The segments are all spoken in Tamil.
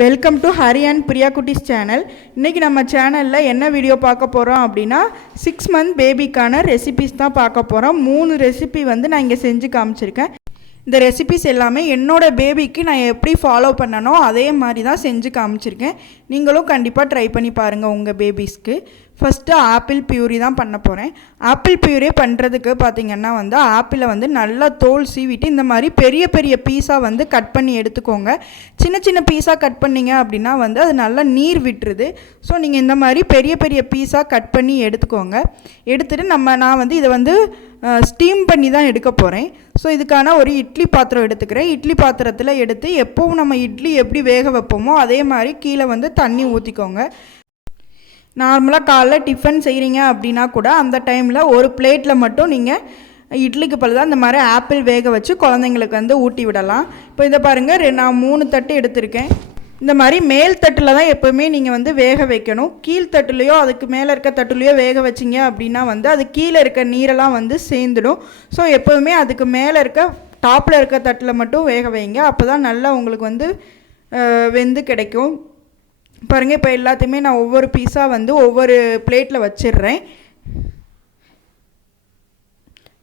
Welcome to Hari and Priya குட்டிஸ் சேனல். இன்றைக்கி நம்ம சேனலில் என்ன வீடியோ பார்க்க போகிறோம் அப்படின்னா 6 மந்த் பேபிக்கான ரெசிபிஸ் தான் பார்க்க போகிறோம். 3 ரெசிபி நான் இங்கே செஞ்சு காமிச்சிருக்கேன். இந்த ரெசிபிஸ் எல்லாமே என்னோடய பேபிக்கு நான் எப்படி ஃபாலோ பண்ணனோ அதே மாதிரி தான் செஞ்சு காமிச்சிருக்கேன். நீங்களும் கண்டிப்பாக ட்ரை பண்ணி பாருங்கள் உங்கள் பேபிஸ்க்கு. ஃபஸ்ட்டு ஆப்பிள் பியூரி தான் பண்ண போகிறேன். ஆப்பிள் பியூரி பண்ணுறதுக்கு பார்த்திங்கன்னா ஆப்பிளை நல்லா தோல் சீவிட்டு இந்த மாதிரி பெரிய பெரிய பீஸாக கட் பண்ணி எடுத்துக்கோங்க. சின்ன சின்ன பீஸாக கட் பண்ணிங்க அப்படின்னா அது நல்லா நீர் விட்டுருது. ஸோ நீங்கள் இந்த மாதிரி பெரிய பெரிய பீஸாக கட் பண்ணி எடுத்துக்கோங்க. எடுத்துகிட்டு நான் இதை ஸ்டீம் பண்ணி தான் எடுக்க போகிறேன். ஸோ இதுக்கான ஒரு இட்லி பாத்திரம் எடுத்துக்கிறேன். இட்லி பாத்திரத்தில் எடுத்து எப்போவும் நம்ம இட்லி எப்படி வேக வைப்போமோ அதே மாதிரி கீழே தண்ணி ஊற்றிக்கோங்க. நார்மலாக காலைல டிஃபன் செய்கிறீங்க அப்படின்னா கூட அந்த டைமில் ஒரு பிளேட்டில் மட்டும் நீங்கள் இட்லிக்கு பதிலாக இந்த மாதிரி ஆப்பிள் வேக வச்சு குழந்தைங்களுக்கு ஊட்டி விடலாம். இப்போ இதை பாருங்கள், நான் 3 தட்டு எடுத்திருக்கேன். இந்த மாதிரி மேல் தட்டில் தான் எப்போவுமே நீங்கள் வேக வைக்கணும். கீழ்த்தட்டுலையோ அதுக்கு மேலே இருக்க தட்டுலையோ வேக வச்சிங்க அப்படின்னா அது கீழே இருக்க நீரெல்லாம் சேர்ந்துடும். ஸோ எப்போவுமே அதுக்கு மேலே இருக்க டாப்பில் இருக்க தட்டில் மட்டும் வேக வைங்க. அப்போ தான் நல்லா உங்களுக்கு வெந்து கிடைக்கும். பாருங்கள், இப்போ எல்லாத்தையுமே நான் ஒவ்வொரு பீஸாக ஒவ்வொரு பிளேட்டில் வச்சிடுறேன்.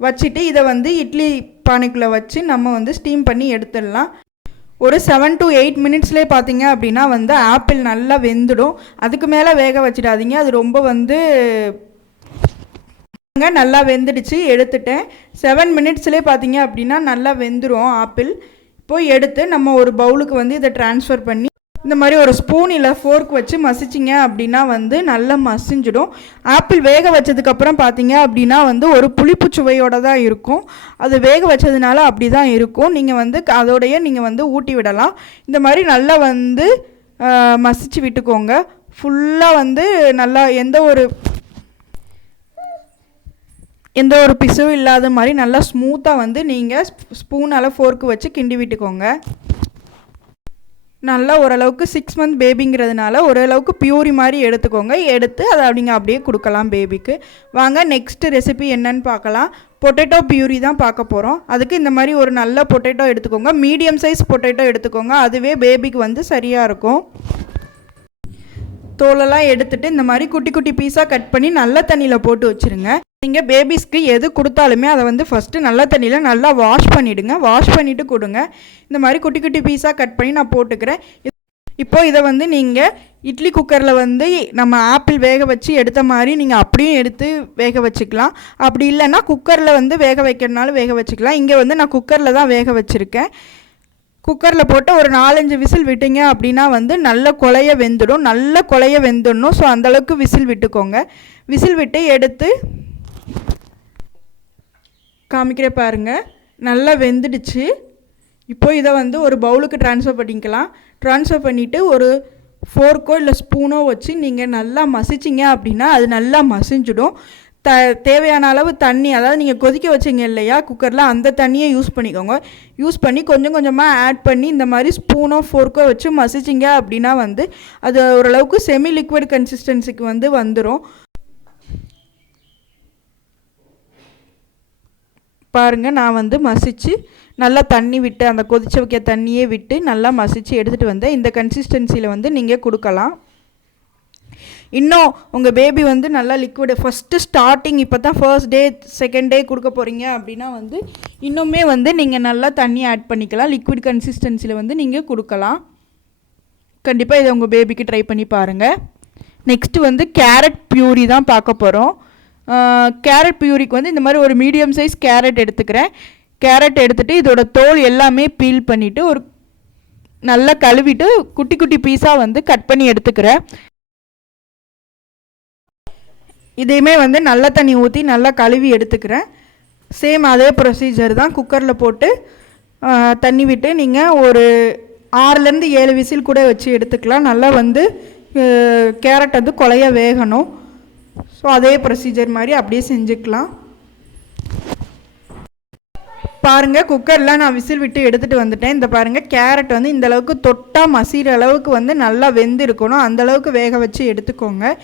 வச்சுட்டு இதை இட்லி பானைக்குள்ளே வச்சு நம்ம ஸ்டீம் பண்ணி எடுத்துடலாம். ஒரு 7 to 8 மினிட்ஸ்லேயே பார்த்தீங்க அப்படின்னா ஆப்பிள் நல்லா வெந்துடும். அதுக்கு மேலே வேக வச்சிடாதீங்க, அது ரொம்ப நல்லா வெந்துடுச்சு. எடுத்துட்டேன். 7 மினிட்ஸ்லேயே பார்த்தீங்க அப்படின்னா நல்லா வெந்துடும் ஆப்பிள். இப்போது எடுத்து நம்ம ஒரு பவுலுக்கு இதை ட்ரான்ஸ்ஃபர் பண்ணி இந்த மாதிரி ஒரு ஸ்பூன் இல்லை ஃபோர்க் வச்சு மசிச்சிங்க அப்படின்னா நல்லா மசிஞ்சிடும். ஆப்பிள் வேக வச்சதுக்கப்புறம் பார்த்தீங்க அப்படின்னா ஒரு புளிப்பு சுவையோடு தான் இருக்கும். அது வேக வச்சதுனால அப்படி தான் இருக்கும். நீங்கள் அதோடைய நீங்கள் ஊட்டி விடலாம். இந்த மாதிரி நல்லா மசிச்சு விட்டுக்கோங்க. ஃபுல்லாக நல்லா எந்த ஒரு பிசுவும் இல்லாத மாதிரி நல்லா ஸ்மூத்தாக நீங்கள் ஸ்பூனால் ஃபோர்க்கு வச்சு கிண்டி விட்டுக்கோங்க. நல்லா ஓரளவுக்கு 6 மந்த் பேபிங்கிறதுனால ஓரளவுக்கு பியூரி மாதிரி எடுத்துக்கோங்க. எடுத்து அதை அப்படியே கொடுக்கலாம் பேபிக்கு. வாங்க நெக்ஸ்ட் ரெசிபி என்னன்னு பார்க்கலாம். பொட்டேட்டோ பியூரி தான் பார்க்க போகிறோம். அதுக்கு இந்த மாதிரி ஒரு நல்ல பொட்டேட்டோ எடுத்துக்கோங்க. மீடியம் சைஸ் பொட்டேட்டோ எடுத்துக்கோங்க. அதுவே பேபிக்கு சரியாக இருக்கும். தோலெல்லாம் எடுத்துகிட்டு இந்த மாதிரி குட்டி குட்டி பீஸாக கட் பண்ணி நல்ல தண்ணியில் போட்டு வச்சுருங்க. நீங்கள் பேபிஸ்க்கு எது கொடுத்தாலுமே அதை ஃபஸ்ட்டு நல்ல தண்ணியில் நல்லா வாஷ் பண்ணிவிடுங்க. வாஷ் பண்ணிவிட்டு கொடுங்க. இந்த மாதிரி குட்டி குட்டி பீஸாக கட் பண்ணி நான் போட்டுக்கிறேன். இப்போது இதை நீங்கள் இட்லி குக்கரில் நம்ம ஆப்பிள் வேக வச்சு எடுத்த மாதிரி நீங்கள் அப்படியும் எடுத்து வேக வச்சுக்கலாம். அப்படி இல்லைன்னா குக்கரில் வேக வைக்கிறதுனால வேக வச்சுக்கலாம். இங்கே நான் குக்கரில் தான் வேக வச்சுருக்கேன். குக்கரில் போட்டு ஒரு 4-5 விசில் விட்டீங்க அப்படின்னா நல்ல குழைய வெந்துடும். நல்ல குழைய வெந்துடணும். ஸோ அந்தளவுக்கு விசில் விட்டுக்கோங்க. விசில் விட்டு எடுத்து காமிக்கிற பாருங்கள், நல்லா வெந்துடுச்சு. இப்போது இதை ஒரு பவுலுக்கு ட்ரான்ஸ்ஃபர் பண்ணிக்கலாம். ட்ரான்ஸ்ஃபர் பண்ணிவிட்டு ஒரு ஃபோர்க்கோ இல்லை ஸ்பூனோ வச்சு நீங்கள் நல்லா மசிச்சிங்க அப்படின்னா அது நல்லா மசிஞ்சிடும். தேவையான அளவு தண்ணி, அதாவது நீங்கள் கொதிக்க வச்சிங்க இல்லையா குக்கரில், அந்த தண்ணியை யூஸ் பண்ணிக்கோங்க. யூஸ் பண்ணி கொஞ்சம் கொஞ்சமாக ஆட் பண்ணி இந்த மாதிரி ஸ்பூனோ ஃபோர்க்கோ வச்சு மசிச்சிங்க அப்படின்னா அது ஓரளவுக்கு செமி லிக்விட் கன்சிஸ்டன்சிக்கு வந்துடும். பாருங்கள், நான் மசிச்சு நல்லா தண்ணி விட்டு அந்த கொதிச்ச வைக்க தண்ணியே விட்டு நல்லா மசிச்சு எடுத்துகிட்டு வந்தேன். இந்த கன்சிஸ்டன்சியில் நீங்கள் கொடுக்கலாம். இன்னும் உங்கள் பேபி நல்லா லிக்விடு ஃபஸ்ட்டு ஸ்டார்டிங் இப்போ தான் ஃபர்ஸ்ட் டே செகண்ட் டே கொடுக்க போகிறீங்க அப்படின்னா இன்னுமே நீங்கள் நல்லா தண்ணி ஆட் பண்ணிக்கலாம். லிக்விட் கன்சிஸ்டன்சியில் நீங்கள் கொடுக்கலாம். கண்டிப்பாக இதை உங்கள் பேபிக்கு ட்ரை பண்ணி பாருங்கள். நெக்ஸ்ட்டு கேரட் பியூரி தான் பார்க்க போகிறோம். கேரட் பியூரிக்கு இந்த மாதிரி ஒரு மீடியம் சைஸ் கேரட் எடுத்துக்கிறேன். கேரட் எடுத்துகிட்டு இதோட தோல் எல்லாமே பீல் பண்ணிவிட்டு ஒரு நல்லா கழுவிட்டு குட்டி குட்டி பீஸாக கட் பண்ணி எடுத்துக்கிறேன். இதையுமே நல்ல தண்ணி ஊற்றி நல்லா கழுவி எடுத்துக்கிறேன். சேம் அதே ப்ரொசீஜர் தான். குக்கரில் போட்டு தண்ணி விட்டு நீங்கள் ஒரு 6-7 விசில் கூட வச்சு எடுத்துக்கலாம். நல்லா கேரட் குழைய வேகணும். ஸோ அதே ப்ரொசீஜர் மாதிரி அப்படியே செஞ்சுக்கலாம். பாருங்கள், குக்கரில் நான் விசில் விட்டு எடுத்துகிட்டு வந்துட்டேன். இந்த பாருங்கள், கேரட் இந்த அளவுக்கு தொட்டால் மசிகிற அளவுக்கு நல்லா வெந்து இருக்கணும். அந்தளவுக்கு வேக வச்சு எடுத்துக்கோங்க.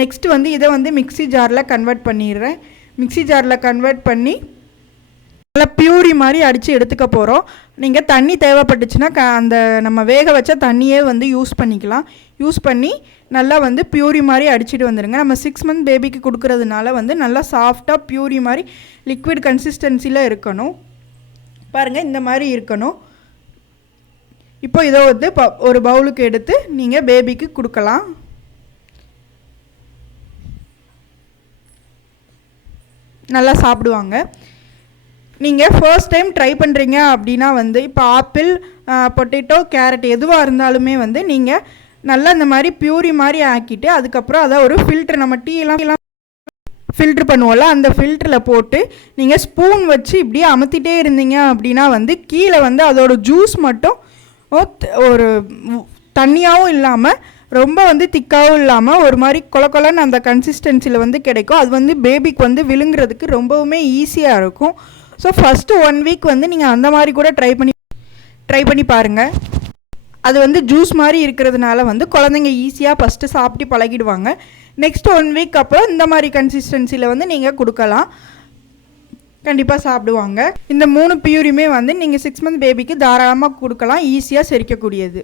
நெக்ஸ்ட்டு இதை மிக்ஸி ஜாரில் கன்வெர்ட் பண்ணிடுறேன். மிக்ஸி ஜாரில் கன்வெர்ட் பண்ணி நல்லா பியூரி மாதிரி அடித்து எடுத்துக்க போகிறோம். நீங்கள் தண்ணி தேவைப்பட்டுச்சுன்னா அந்த நம்ம வேக வச்ச தண்ணியே வந்து யூஸ் பண்ணிக்கலாம். யூஸ் பண்ணி நல்லா வந்து பியூரி மாதிரி அடிச்சுட்டு வந்துடுங்க. நம்ம 6 மந்த் பேபிக்கு கொடுக்குறதுனால வந்து நல்லா சாஃப்டாக பியூரி மாதிரி லிக்விட் கன்சிஸ்டன்சியில் இருக்கணும். பாருங்கள், இந்த மாதிரி இருக்கணும். இப்போ இதை வந்து ஒரு பவுலுக்கு எடுத்து நீங்கள் பேபிக்கு கொடுக்கலாம். நல்லா சாப்பிடுவாங்க. நீங்கள் ஃபர்ஸ்ட் டைம் ட்ரை பண்ணுறீங்க அப்படின்னா வந்து இப்போ ஆப்பிள், பொட்டேட்டோ, கேரட் எதுவாக இருந்தாலுமே வந்து நீங்கள் நல்லா இந்த மாதிரி பியூரி மாதிரி ஆக்கிட்டு அதுக்கப்புறம் அதை ஒரு ஃபில்ட்ரு, நம்ம டீலாம் ஃபில்ட்ரு பண்ணுவோம்ல, அந்த ஃபில்டரில் போட்டு நீங்கள் ஸ்பூன் வச்சு இப்படியே அமுத்திட்டே இருந்தீங்க அப்படின்னா வந்து கீழே வந்து அதோட ஜூஸ் மட்டும் ஒரு தண்ணியாகவும் இல்லாமல் ரொம்ப வந்து திக்காகவும் இல்லாமல் ஒரு மாதிரி கொலன்னு அந்த கன்சிஸ்டன்சியில் வந்து கிடைக்கும். அது வந்து பேபிக்கு வந்து விழுங்குறதுக்கு ரொம்பவுமே ஈஸியாக இருக்கும். ஸோ ஃபஸ்ட்டு 1 வீக் வந்து நீங்கள் அந்த மாதிரி கூட ட்ரை பண்ணி பாருங்கள். அது வந்து ஜூஸ் மாதிரி இருக்கிறதுனால வந்து குழந்தைங்க ஈஸியாக ஃபஸ்ட்டு சாப்பிட்டு பழகிடுவாங்க. நெக்ஸ்ட் 1 வீக் அப்புறம் இந்த மாதிரி கன்சிஸ்டன்சியில் வந்து நீங்கள் கொடுக்கலாம். கண்டிப்பாக சாப்பிடுவாங்க. இந்த 3 பியூரியுமே வந்து நீங்கள் 6 மந்த் பேபிக்கு தாராளமாக கொடுக்கலாம். ஈஸியாக செரிக்கக்கூடியது.